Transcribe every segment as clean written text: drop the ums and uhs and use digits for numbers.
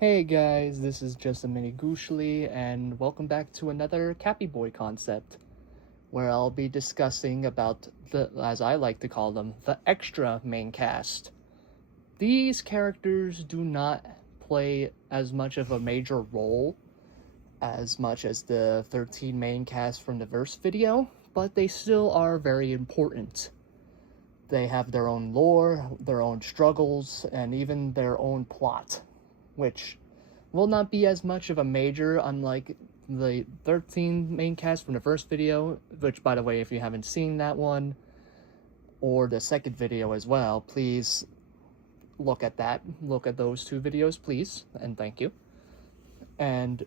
Hey guys, this is just a mini Gooshly, and welcome back to another Cappyboi concept, where I'll be discussing about the, as I like to call them, the extra main cast. These characters do not play as much of a major role as much as the 13 main cast from the verse video, but they still are very important. They have their own lore, their own struggles, and even their own plot, which will not be as much of a major, unlike the 13 main cast from the first video, which, by the way, if you haven't seen that one, or the second video as well, please look at that. Look at those two videos, please, and thank you. And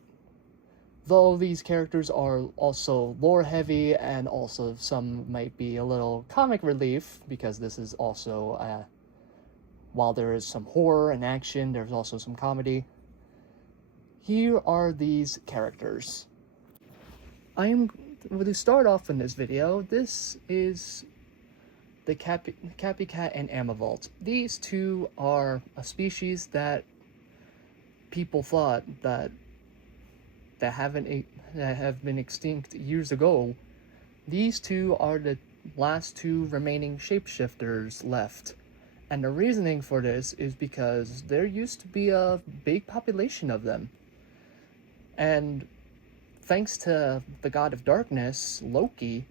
though these characters are also lore heavy, and also some might be a little comic relief, because this is also, while there is some horror and action, there's also some comedy. Here are these characters. To start off in this video, this is the Cappycat and Amavolt. These two are a species that people thought that have been extinct years ago. These two are the last two remaining shapeshifters left. And the reasoning for this is because there used to be a big population of them. And thanks to the god of darkness, Loki,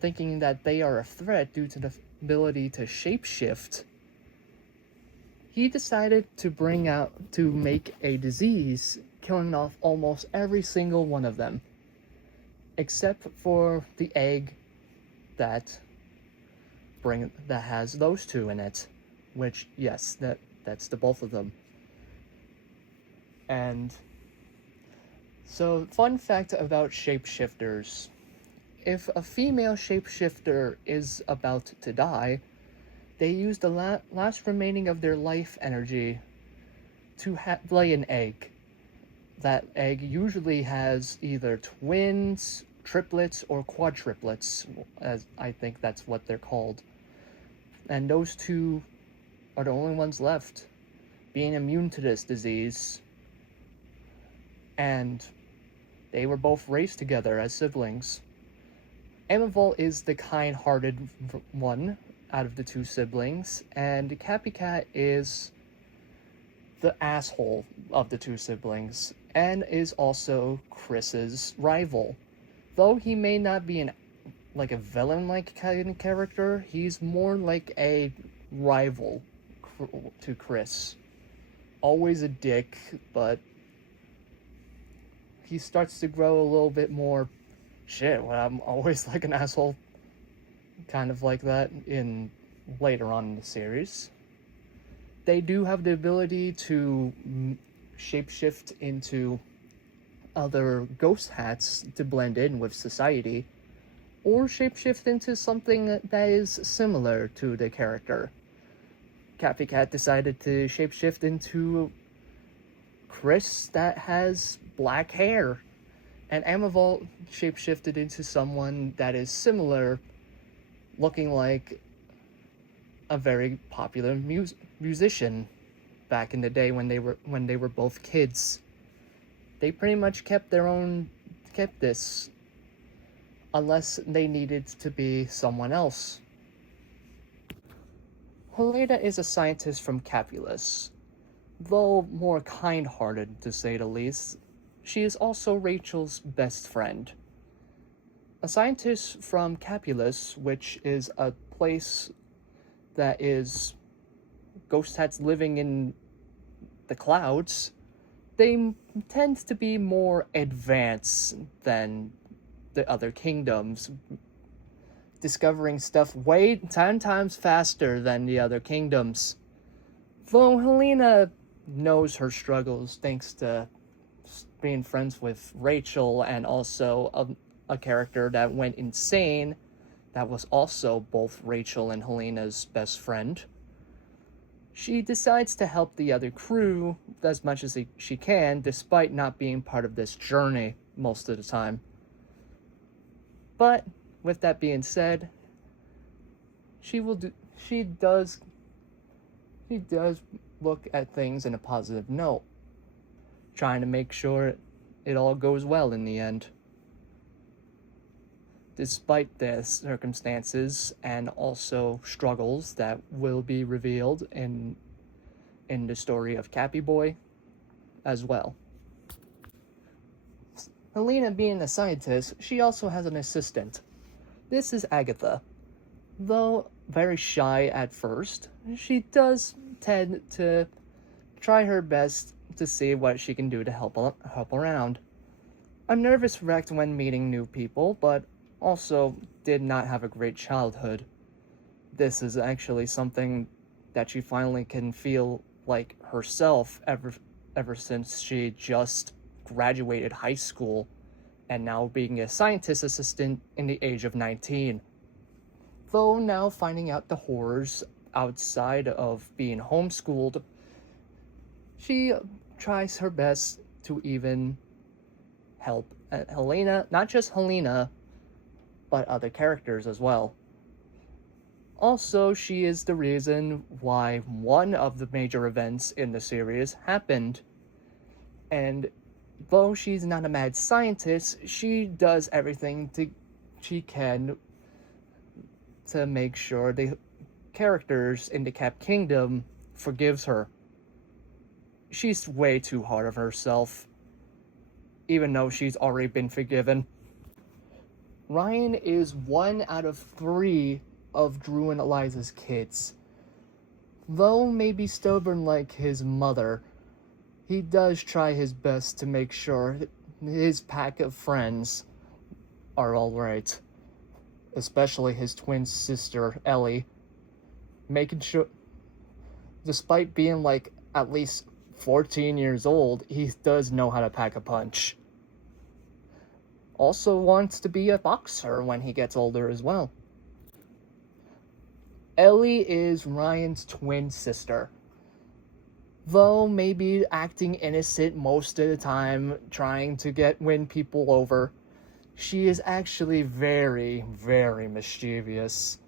thinking that they are a threat due to the ability to shapeshift, he decided to make a disease killing off almost every single one of them, except for the egg that has those two in it, which, yes, that's the both of them. And so, fun fact about shapeshifters. If a female shapeshifter is about to die, they use the last remaining of their life energy to lay an egg. That egg usually has either twins, triplets, or quadruplets, as I think that's what they're called. And those two are the only ones left, being immune to this disease. And they were both raised together as siblings. Amavolt is the kind-hearted one out of the two siblings, and Cappycat is the asshole of the two siblings, and is also Chris's rival. Though he may not be a villain-like kind of character, he's more like a rival to Chris. Always a dick, but he starts to grow a little bit more, shit, well, I'm always like an asshole, kind of like that in later on in the series. They do have the ability to shapeshift into other ghost hats to blend in with society, or shapeshift into something that is similar to the character. Cappycat decided to shapeshift into Chris that has black hair, and Amavolt shapeshifted into someone that is similar, looking like a very popular musician back in the day when they were both kids. They pretty much kept this, unless they needed to be someone else. Helena is a scientist from Capulus. Though more kind-hearted, to say the least, she is also Rachel's best friend. A scientist from Capulus, which is a place that is ghost hats living in the clouds, they tend to be more advanced than the other kingdoms, discovering stuff way 10 times faster than the other kingdoms. Though Helena knows her struggles thanks to being friends with Rachel, and also a character that went insane that was also both Rachel and Helena's best friend. She decides to help the other crew as much as she can, despite not being part of this journey most of the time. But with that being said, she does look at things in a positive note, trying to make sure it all goes well in the end. Despite the circumstances and also struggles that will be revealed in the story of Cappyboi as well. Helena being a scientist, she also has an assistant. This is Agatha. Though very shy at first, she does tend to try her best to see what she can do to help around. A nervous wreck when meeting new people, but also did not have a great childhood. This is actually something that she finally can feel like herself ever since she just graduated high school and now being a scientist assistant in the age of 19. Though now finding out the horrors outside of being homeschooled, she tries her best to even help Helena, not just Helena, but other characters as well. Also, she is the reason why one of the major events in the series happened. And though she's not a mad scientist, she does everything she can to make sure the characters in the Cap Kingdom forgives her. She's way too hard on herself, even though she's already been forgiven. Ryan is 1 out of 3 of Drew and Eliza's kids. Though maybe stubborn like his mother, he does try his best to make sure his pack of friends are alright. Especially his twin sister, Ellie. Making sure, despite being like at least 14 years old, he does know how to pack a punch. Also wants to be a boxer when he gets older as well. Ellie is Ryan's twin sister. Though maybe acting innocent most of the time, trying to win people over, she is actually very, very mischievous.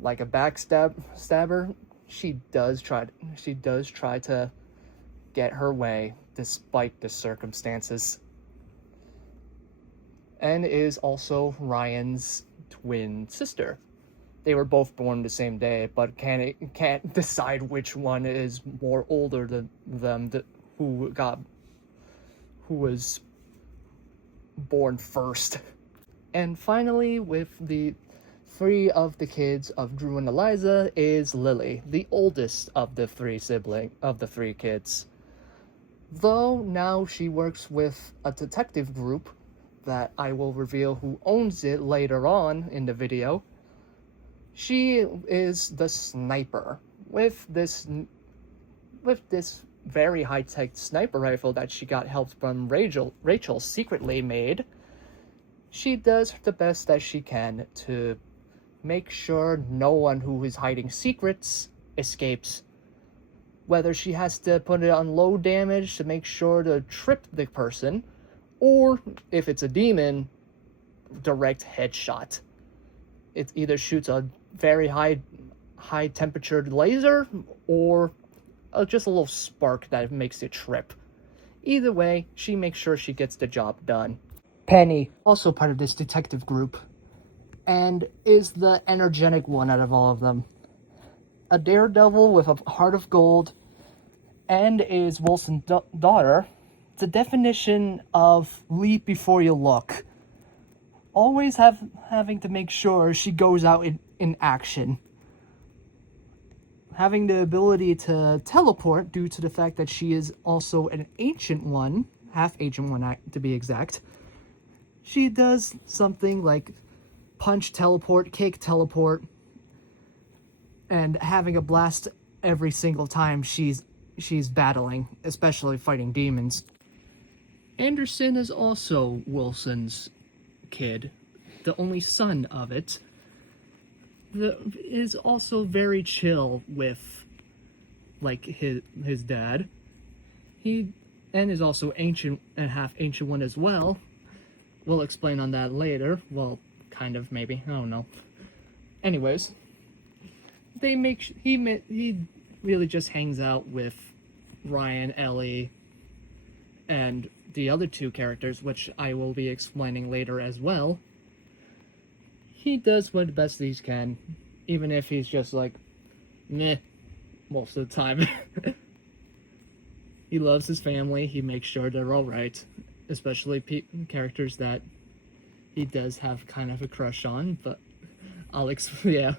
Like a backstabber, she does try to get her way despite the circumstances. And is also Ryan's twin sister. They were both born the same day, but can't decide which one is more older than them, who was born first. And finally, with the 3 of the kids of Drew and Eliza, is Lily, the oldest of the 3 kids. Though now she works with a detective group that I will reveal who owns it later on in the video. She is the sniper with this very high-tech sniper rifle that she got help from Rachel secretly made. She does the best that she can to make sure no one who is hiding secrets escapes. Whether she has to put it on low damage to make sure to trip the person, or if it's a demon, direct headshot. It either shoots a very high temperatured laser or just a little spark that makes it trip. Either way, she makes sure she gets the job done. Penny, also part of this detective group, and is the energetic one out of all of them. A daredevil with a heart of gold, and is Wilson's daughter. The definition of leap before you look. Always having to make sure she goes out in action. Having the ability to teleport due to the fact that she is also an ancient one, half ancient one to be exact. She does something like punch teleport, kick teleport, and having a blast every single time she's battling, especially fighting demons. Anderson is also Wilson's kid, the only son of it. Is also very chill with, like, his dad. He is also ancient and half ancient one as well. We'll explain on that later. Well, kind of, maybe. I don't know. Anyways, he really just hangs out with Ryan, Ellie, and the other two characters, which I will be explaining later as well. He does what best he can, even if he's just like, meh, most of the time. He loves his family, he makes sure they're alright, especially characters that he does have kind of a crush on, but yeah.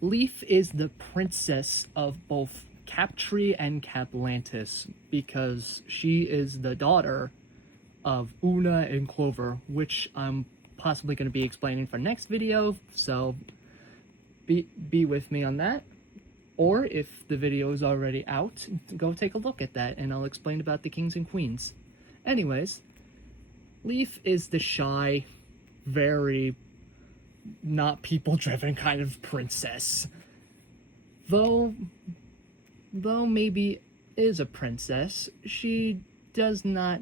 Leaf is the princess of both Captree and Caplantis because she is the daughter of Una and Clover, which I'm possibly going to be explaining for next video, so be with me on that. Or if the video is already out, go take a look at that and I'll explain about the kings and queens. Anyways, Leaf is the shy, very not people-driven kind of princess. Though maybe is a princess, she does not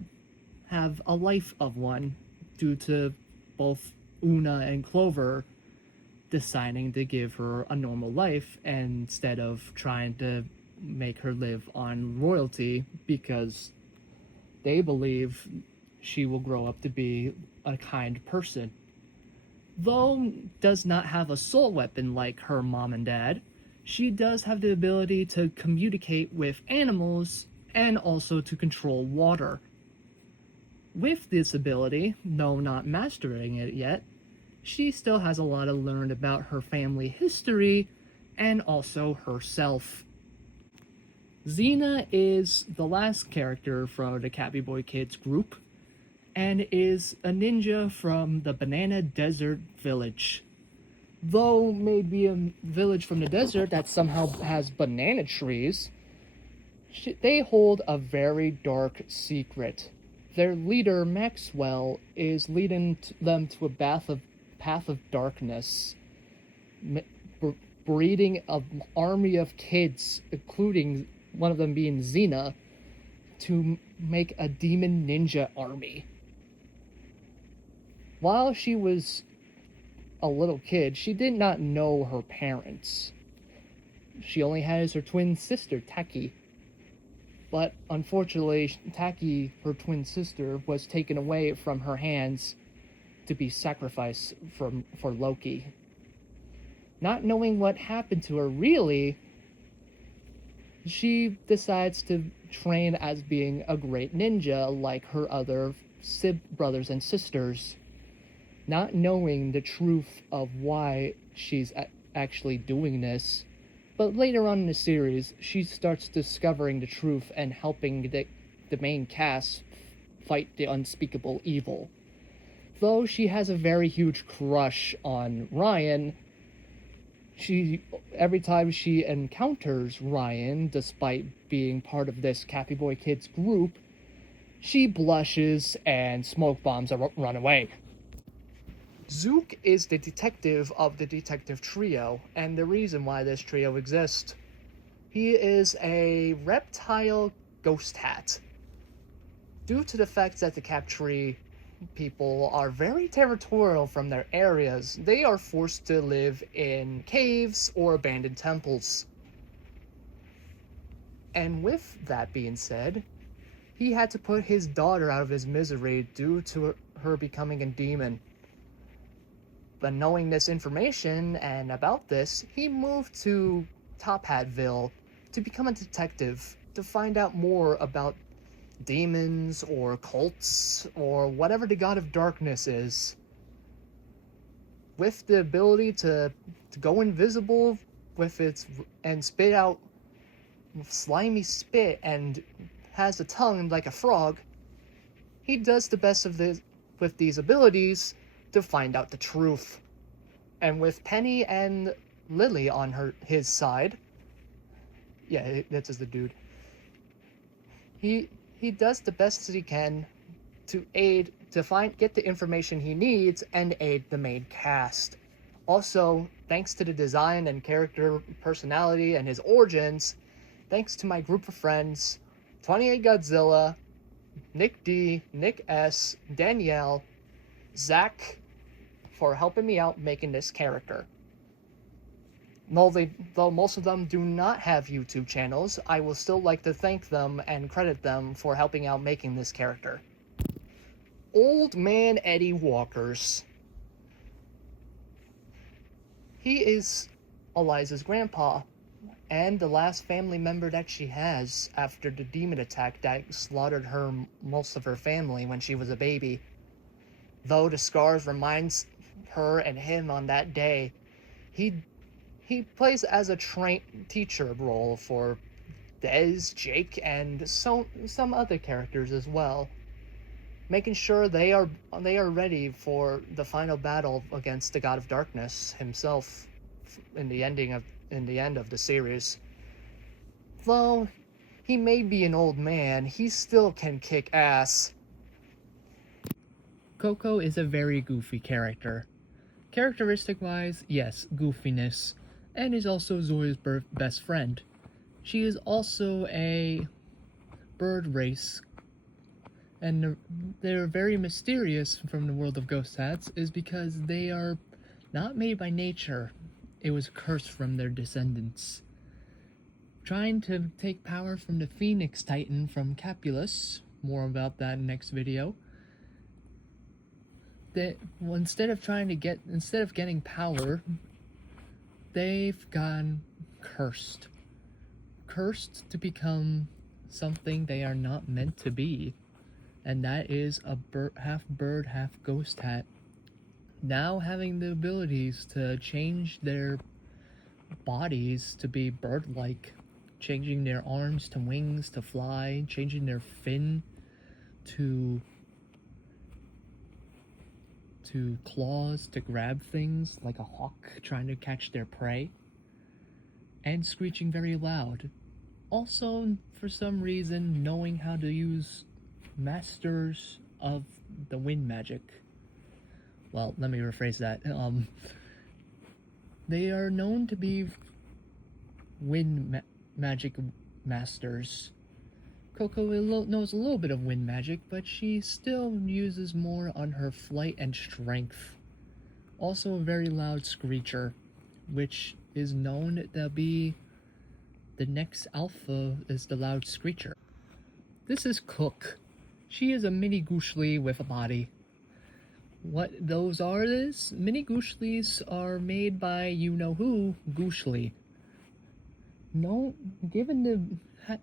have a life of one due to both Una and Clover deciding to give her a normal life instead of trying to make her live on royalty because they believe she will grow up to be a kind person. Though does not have a soul weapon like her mom and dad, she does have the ability to communicate with animals and also to control water. With this ability, though not mastering it yet, she still has a lot to learn about her family history and also herself. Xena is the last character from the Cappyboi Kids group and is a ninja from the Banana Desert Village. Though maybe a village from the desert that somehow has banana trees, they hold a very dark secret. Their leader, Maxwell, is leading them to a path of darkness, breeding an army of kids, including one of them being Xena, to make a demon ninja army. While she was a little kid, she did not know her parents. She only has her twin sister, Taki. But unfortunately, Taki, her twin sister, was taken away from her hands to be sacrificed for Loki. Not knowing what happened to her really, she decides to train as being a great ninja like her other brothers and sisters, not knowing the truth of why she's actually doing this. But later on in the series, she starts discovering the truth and helping the main cast fight the unspeakable evil. Though she has a very huge crush on Ryan, every time she encounters Ryan, despite being part of this Cappyboi Kids group, she blushes and smoke bombs run away. Zuke is the detective of the detective trio, and the reason why this trio exists. He is a reptile ghost hat. Due to the fact that the Captree people are very territorial from their areas, they are forced to live in caves or abandoned temples. And with that being said, he had to put his daughter out of his misery due to her becoming a demon. But knowing this information and about this, he moved to Top Hatville to become a detective, to find out more about demons or cults or whatever the god of darkness is. With the ability to go invisible and spit out slimy spit and has a tongue like a frog, he does the best with these abilities to find out the truth. And with Penny and Lily on his side, yeah, that's just the dude. He does the best that he can to get the information he needs and aid the main cast. Also, thanks to the design and character personality and his origins, thanks to my group of friends, 28 Godzilla, Nick D, Nick S, Danielle, Zach, for helping me out making this character. Though most of them do not have YouTube channels, I will still like to thank them and credit them for helping out making this character. Old Man Eddie Walkers. He is Eliza's grandpa, and the last family member that she has after the demon attack that slaughtered most of her family when she was a baby. Though the scars reminds her and him on that day, he plays as a teacher role for Dez, Jake, and some other characters as well, making sure they are ready for the final battle against the God of Darkness himself in the end of the series. Though he may be an old man, he still can kick ass. Coco is a very goofy character. Characteristic-wise, yes, goofiness, and is also Zoya's best friend. She is also a bird race, and they're very mysterious from the world of ghost hats is because they are not made by nature. It was cursed from their descendants. Trying to take power from the Phoenix Titan from Capulus, more about that next video. Instead of getting power, they've gone cursed. Cursed to become something they are not meant to be. And that is a half bird, half ghost hat. Now having the abilities to change their bodies to be bird-like, changing their arms to wings to fly, changing their fin to claws to grab things like a hawk trying to catch their prey, and screeching very loud. Also, for some reason, knowing how to use masters of the wind magic. Well, let me rephrase that. They are known to be wind magic masters. Coco knows a little bit of wind magic, but she still uses more on her flight and strength. Also a very loud screecher, which is known to be the next alpha is the loud screecher. This is Cook. She is a mini Gooshly with a body. What those are is, mini Gooshlies are made by you-know-who, Gooshly. No, given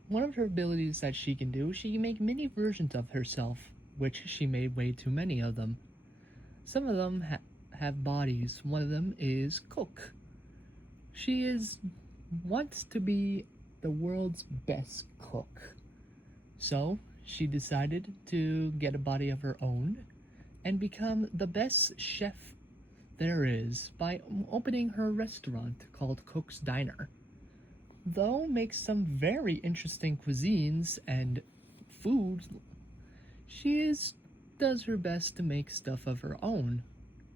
one of her abilities that she can do, she can make mini versions of herself, which she made way too many of them. Some of them have bodies. One of them is Cook. She wants to be the world's best cook. So, she decided to get a body of her own and become the best chef there is by opening her restaurant called Cook's Diner. Though makes some very interesting cuisines and food, she does her best to make stuff of her own,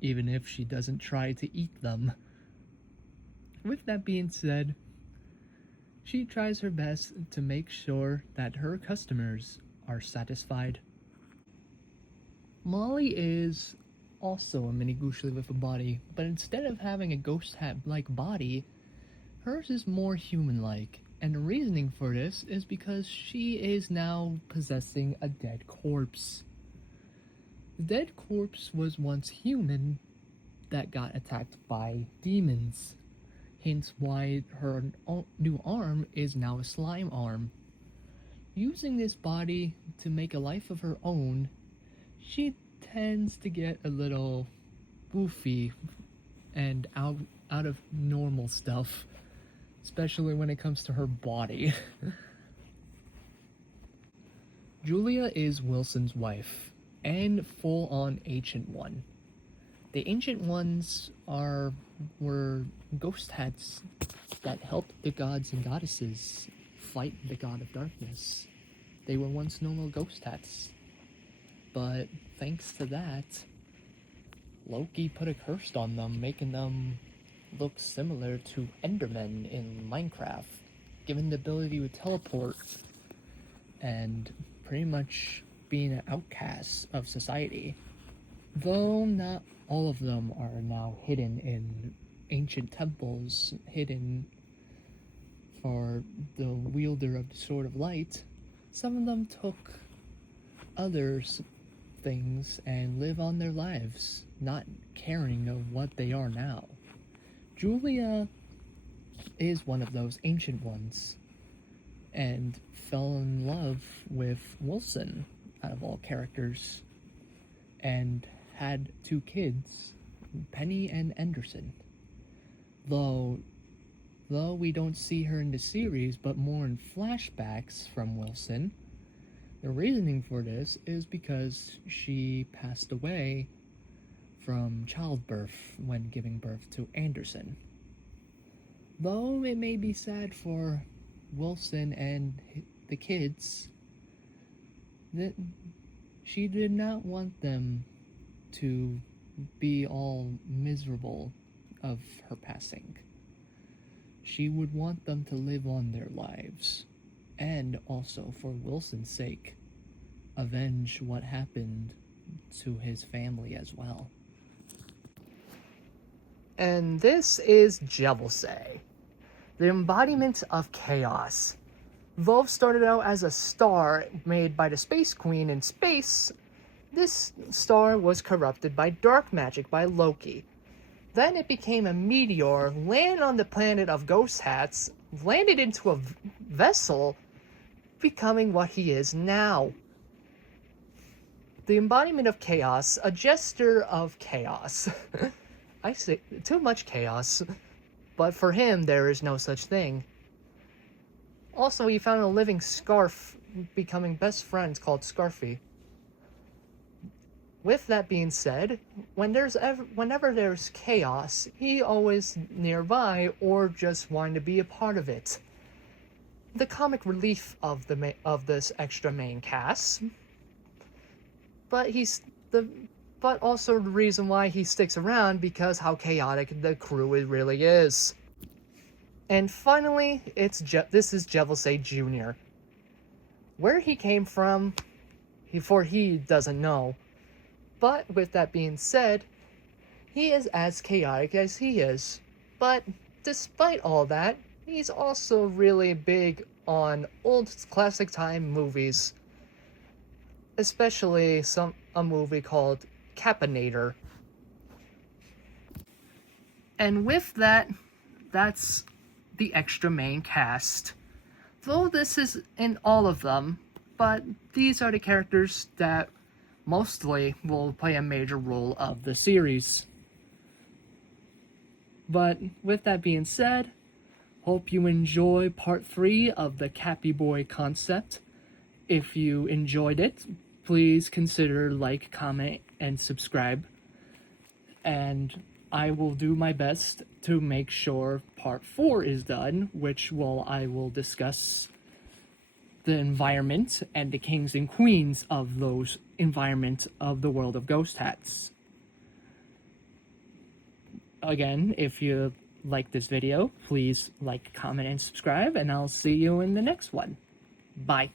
even if she doesn't try to eat them. With that being said, she tries her best to make sure that her customers are satisfied. Molly is also a mini Gooshly with a body, but instead of having a ghost hat-like body, hers is more human-like, and the reasoning for this is because she is now possessing a dead corpse. The dead corpse was once human that got attacked by demons, hence why her new arm is now a slime arm. Using this body to make a life of her own, she tends to get a little goofy and out of normal stuff, especially when it comes to her body. Julia is Wilson's wife, and full-on Ancient One. The Ancient Ones were ghost hats that helped the gods and goddesses fight the God of Darkness. They were once normal ghost hats, but thanks to that, Loki put a curse on them, making them look similar to Endermen in Minecraft, given the ability to teleport and pretty much being an outcast of society. Though not all of them are now hidden in ancient temples hidden for the wielder of the Sword of Light, some of them took others' things and live on their lives, not caring of what they are now. Julia is one of those ancient ones, and fell in love with Wilson, out of all characters, and had 2 kids, Penny and Anderson. Though we don't see her in the series, but more in flashbacks from Wilson, the reasoning for this is because she passed away from childbirth when giving birth to Anderson. Though it may be sad for Wilson and the kids, that she did not want them to be all miserable of her passing. She would want them to live on their lives, and also, for Wilson's sake, avenge what happened to his family as well. And this is Jevilse, the embodiment of chaos. Though started out as a star made by the Space Queen in space, this star was corrupted by dark magic by Loki. Then it became a meteor, landed on the planet of Ghost Hats, landed into a vessel, becoming what he is now. The embodiment of chaos, a jester of chaos. I say too much chaos, but for him there is no such thing. Also, he found a living scarf, becoming best friends called Scarfy. With that being said, whenever there's chaos, he always nearby or just wanting to be a part of it. The comic relief of this extra main cast, but also the reason why he sticks around, because how chaotic the crew it really is. And finally, this is Jevilse Jr. Where he came from, he doesn't know. But with that being said, he is as chaotic as he is. But despite all that, he's also really big on old classic time movies. Especially a movie called Cappinator. And with that, that's the extra main cast. Though this is in all of them, but these are the characters that mostly will play a major role of the series. But with that being said, hope you enjoy part 3 of the Cappyboi concept. If you enjoyed it, please consider like, comment, and subscribe. And I will do my best to make sure part 4 is done, I will discuss the environment and the kings and queens of those environment of the world of Ghost Hats. Again, if you like this video, please like, comment, and subscribe, and I'll see you in the next one. Bye.